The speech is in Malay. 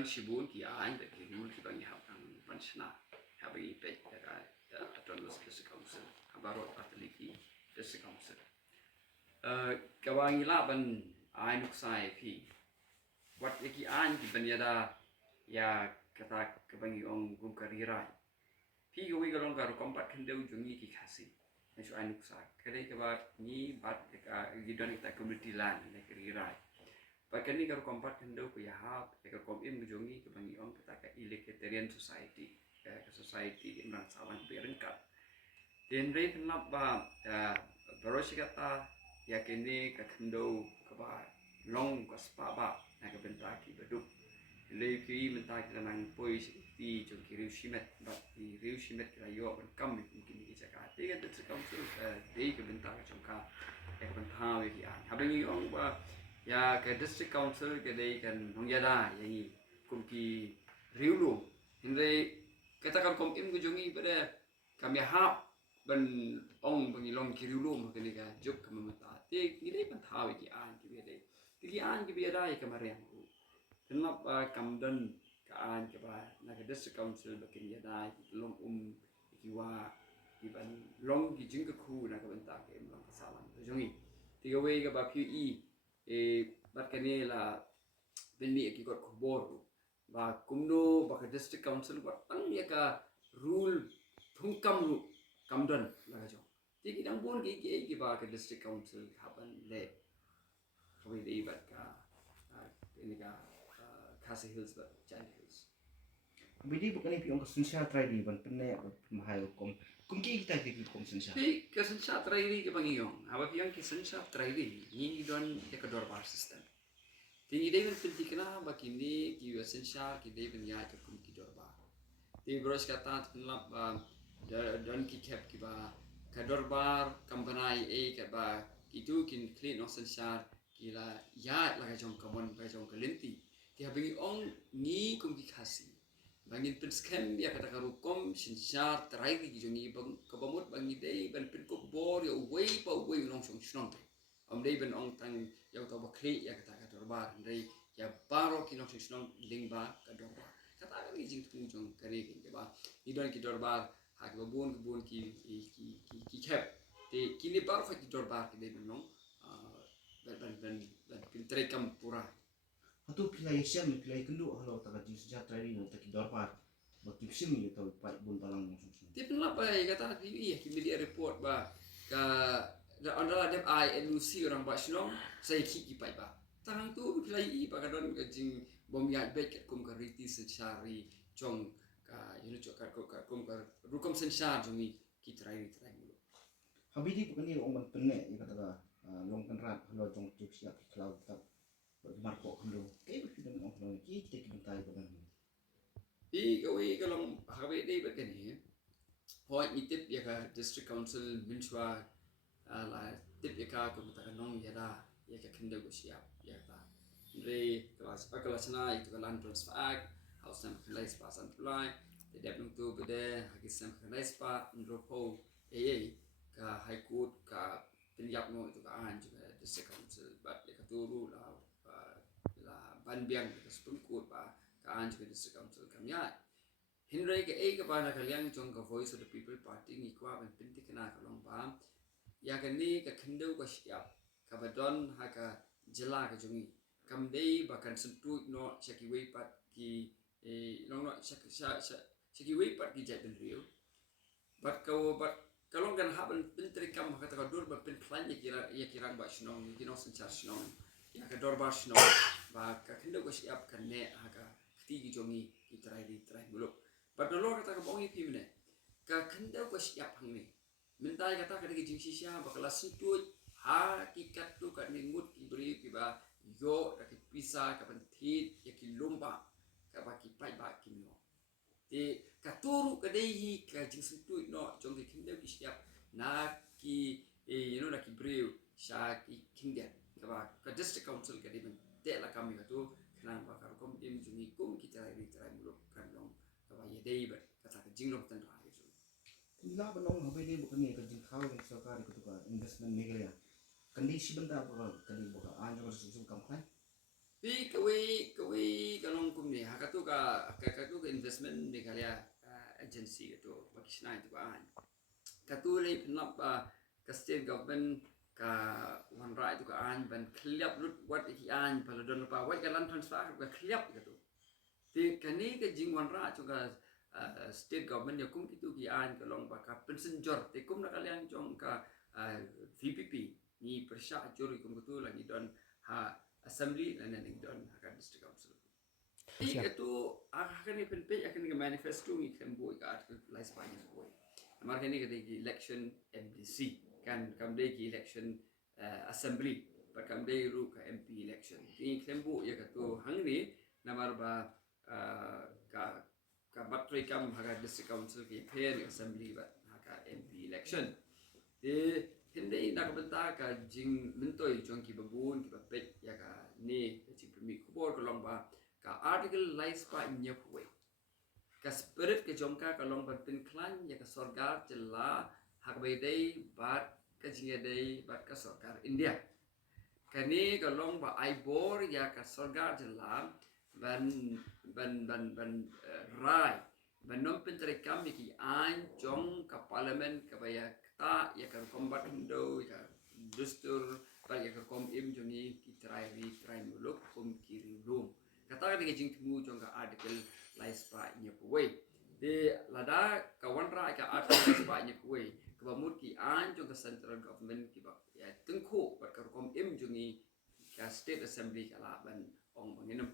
don shibun ki an da ki rule ki bangi habang panshna habang ipet ka autonomous district council habaro atliki district council kawangi laban ai nuksai pi wat ki an ki banyada ya kata kabangi ong gum karirai pi go wi galong garu kompat kendeu jungi ki khasi Nesu anuk sa kare ke ba ni bat ka gidon kita community land ne karirai Pakani karo kompat kendo ku ya hap ka kom im jongi ke bangi ong kita ka egalitarian society ka society imran sawan berengkat den re kenap ba baroshi kata ya kene ka kendo ka ba long ka spa ba na ka benta ki beduk le ki menta ki nang poi ti jong ki riushimet ba ki riushimet ka yo ban kam mungkin ki jaka te ka tsu kam su de ka benta ka jong ka ya benta we ki an habangi ong ba ya ke district council ke dei kan hongyada yangi kumki riulu hindai kata kan kom im gujungi pada kami hap ban ong bangi long ki riulu ke ni ka juk kamata te ni dei ban thawi ki an ki be dei ki an ki be dai kamarian ku kenap kamdan ka an ke ba na ke district council bakin ya dai long ki wa ki ban long ki jing ka khu na ka ban ta ke long kasalan gujungi tiga we ka ba phi bat kani la benni ki got khobor ba kumno ba ka district council ba tang ya ka rule thungkam ru kamdan la jo ti ki dang bon ki ba ka district council haban le khawi dei bat ka ini ka Khasi Hills ba Giant Hills Bidi bukan ini pion kesensia try di ban penne mahal kom ki kita ki kom sensia pi kesensia try di ke bangiyong aba piang kesensia try di ni don ya ka dorbar system Tinggi dai ben pilti kena bakini ki esensia ki dai ben ya ka kum ki dorba. Ti bros kata penlap don ki kep ki ba ka dorbar kampanai ka ba itu kin clean esensia ki la ya la ka jong kamon ka jong kalenti. Ti habingi ong ni kum ki khasi. Bangin pen scam ya kata karukom sensia trai ki jongi bang kabamut bangi dai ben pen ko bor ya way nong song shnong. Dei ben ong tang yang tau bakli ya kata dorbar dei ya baro ki nok sinong lingba ka dorbar kata ka ni jing tung jong kare ki ba ni don ki dorbar ha ki bon ki kep te ki ni baro fa ki dorbar ki dei ben nong ben pintre kam pura Hatu pilai siam pilai kendu halo taka jing sensia try di taki dorpar baki sim ya tau pai bun talang sung ti penlap ba kata ki media report ba ka ondala dep ai elusi orang ba sinong sai ki pai ba tangang tu pilai ba kadon ka jing bom ya bek kum ka riti secari chong ka chok ka kum ka rukom sensar jongi ki trai mulo Habidi bukan ini orang ban penne ya kata ka long penrat halo jong juk siap ki cloud tak marko kendo kai berpindah ong halo ki kita ki bentai ko ban i gawi kalong hawe dei ba kani hoi itip ya ka district council minchwa la tip ya ka ko ta nong ya da ya ka kendo go siap ya ta Re kelas na itu kan land transfer act house nam khalai spa san pulai de dep nung tu bede hagis sam khalai spa ndropo ka high court ka penyap no itu ka an juga district council but ya ka turu la ban biang ka supreme court ba ka an juga district council kamya Hinray ka ka ba na kalyang jong ka voice of the people party ni kwa ban pinti kana ka long ba ya ka ni ka kendo ka siap ka badon ha ka jela ka jongi kam dei bahkan sentuh no shaki wei pat ki long no shaki wei pat ki jat rio bat kalong kan haben pentri kam kata ka dur ba pen plan ya kira ba shnong ki no sen char shnong ya ka dor ba shnong ba ka kendo ka siap kan ne ha ka ti ki jongi ki trai muluk bat no kata ka bongi pi mene ka kendo ka siap hang ne mentai kata ka ki jing sisia ba kala sentuh ha ki kat tu ka ni ngut ki beri ki ba yo da ki pisa ka pentit ya ki lomba ka ba ki pai ba ki no te ka turu ka dei ka jing sentu no jong ki kinde ki siap na ki na ki breu sha ki kinde ka ba ka district council ka dei te la kami ka tu kena ba ka kom im jungi kum ki trai mulo kan long ka ba ye dei ba ka ta jing long tan ra ju ila banong habidi bukan ini ka jing khau yang sarkar ka investment megalya kandisi benda apa kali buka anjing susu kam kai Pi kawi kalong kumni hakatu ka investment ni kaya agency itu bagi sinai itu kan. Katu lay penap ka state government ka wanra itu kan ban kliap lut wat ikian pada don pa wat jalan transfer ka kliap gitu. Ti kani ka jing wanra juga state government ya kum itu kian kalong ba ka pension jor ti kum na kalian jong ka VPP ni persya jor ikum betul lagi don ha assembly dan yang don akan district council. Itu akan ni penpe akan ni manifesto ni kembo ka artikel lai Spanyol boy. Amar kini ketika election MDC kan kamde ki election assembly par kamde ru ka MP election. Ini kembo ya katu hang ni namar ba ka batri kam haga district council ki pair assembly ba haga MP election. Hindi nakabenta ka jing mentoy jong ki babun ki bapet ya ka ni jing primi kubor kolong ba ka article lais pa inya kuwe ka spirit ke jongka kolong ba pin klan ya ka sorgar jela hak bedai bat ka jingedai bat ka sorgar India kani kolong ba aibor ya ka sorgar jela ban rai ban nom penterekam ki an jong ka parlimen ka baya ta ya kan combat hindo ya dustur bal ya kom im jongi ki try muluk kom kiri room kata ka jing temu jong ka article lais pa nya kuwe de lada kawan ra ka article lais pa nya kuwe ka bamut ki an jong ka central government ki ba ya tengko ba ka kom im jongi ka state assembly kala ban ong banginam